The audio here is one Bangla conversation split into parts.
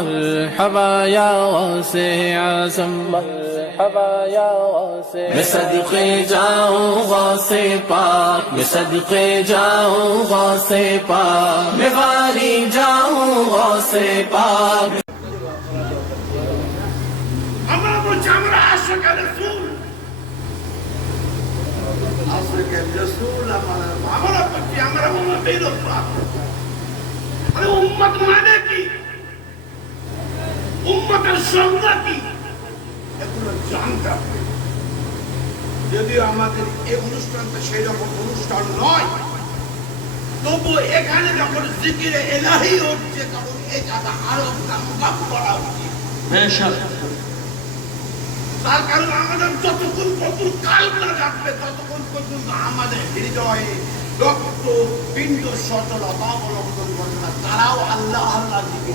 مرحبا يا واسع. اعظم میں صدقے جاؤں غوث پاک. میں صدقے جاؤں غوث پاک. میں جاؤں پاک. ہم جمرہ عاشق رسول. عاشق رسول امت مانے کی সংজ্ঞা কি? এগুলো জানতে হবে। যদিও আমাদের এই অনুষ্ঠানটা সেই রকম অনুষ্ঠান নয় তবু এখানে যখন জিকিরে এলাহি হচ্ছে তখন এই জায়গা আরও নাম করা উচিত। তার কারণ আমাদের যতক্ষণ পর্যন্ত কাল্পনা থাকবে ততক্ষণ পর্যন্ত আমাদের হৃদয়ে রক্ত পিণ্ড সচলতা অবলম্বন করবে না তারাও আল্লাহ আল্লাহ দিবে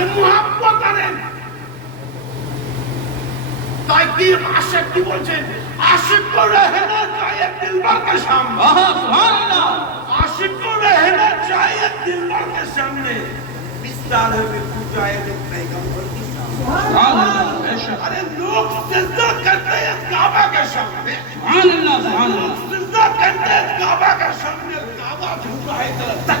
তাহলে মুহাব্বত আনেন। তাই কি আশেক কি বলছেন? আশেক কো রহনা চাহে দিলবার কে সামনে। সুবহানাল্লাহ আশেক কো রহনা দিলবার কে সামনে। বিস্তার হবে পূজায় पैगंबर की सुबहानअल्लाह अरे लोग सिजदा करते हैं काबा के सामने सुबहानअल्लाह सुबहानअल्लाह सिजदा करते हैं काबा के सामने काबा झुका है तक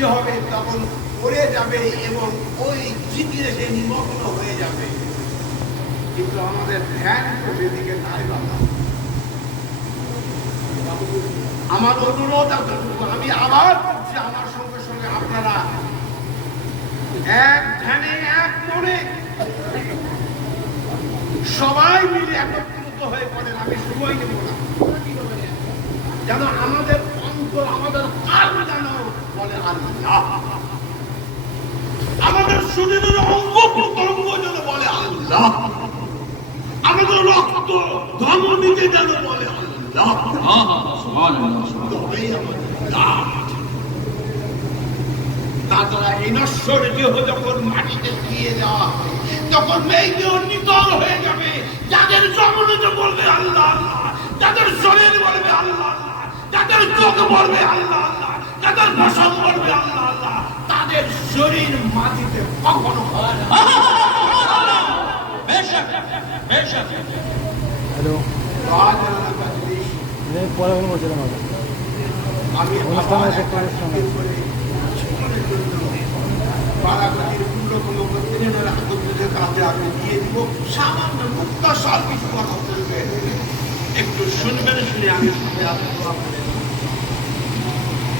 কি হবে তখন পড়ে যাবে এবং ওই জিকিরে সে নিমগ্ন হয়ে যাবে। কিন্তু আমাদের ধ্যান সেদিকে নাই বাবা। আমার অনুরোধ এতটুকু। আমি আবার বলছি, আমার সঙ্গে সঙ্গে আপনারা এক ধ্যানে, এক মনে সবাই মিলে একত্রিত হয়ে পড়েন আমি সময় নেব না। যেন আমাদের অন্তর, আমাদের কাল যেন বলে আল্লাহ আমাদের শরীরের অঙ্গ প্রত্যঙ্গ যেন বলে আল্লাহ আমাদের রক্ত ধমনীতে যেন বলে মাটিতে দিয়ে দেওয়া হবে, তখন এই দেহ নিতল হয়ে যাবে। যাদের জমনে বলবে আল্লাহ আল্লাহ। যাদের শরীর বলবে আল্লাহ আল্লাহ। যাদের চোখ বলবে আল্লাহ আল্লাহ। যাদের তাদের শরীর মাটিতে কখনো হয় না। হ্যালো। পরে ফোন করছিলাম আমি অনুষ্ঠান আছে বারাগতির মূল্য কোনো প্রতিদিনের আত্মীয়দের আমি দিয়ে দিব সামান্য মুক্ত সব কিছু কথা বলবে একটু শুনবেন শুনে আমি সাথে আপনাদের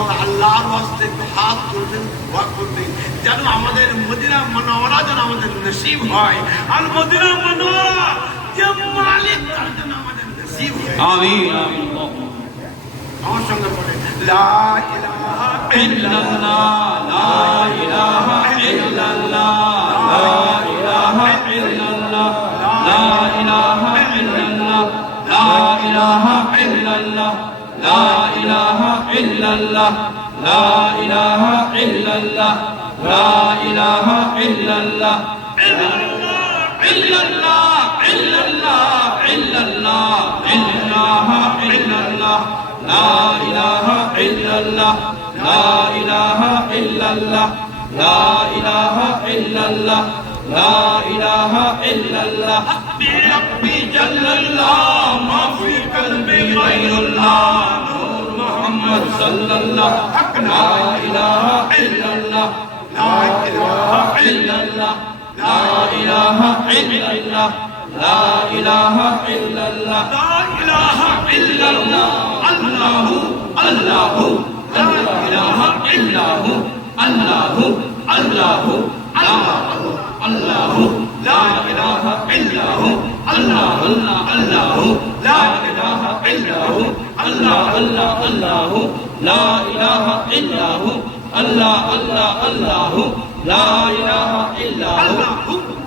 আপনারা আল্লাহর একটু হাত তুলবেন দোয়া করবেন। যেন আমাদের মদিনা মনোয়ারা যেন আমাদের নসিব হয়। আর মদিনা মনোয়ারা যে মালিক তার যেন আমাদের নসিব হয়। আমিন। আমিন আমার সঙ্গে বলে লা ইলাহা ইল্লাল্লাহ লা ইলাহা صلى الله لا اله الا الله لا اله الا الله لا إلا الله لا إله إلا الله. لا إله إلا الله. الله الله. لا إله إلا هو. الله الله. الله لا إله إلا هو. الله الله. الله لا إله إلا هو. الله الله الله. لا إله إلا هو. الله الله. الله. لا إله إلا هو.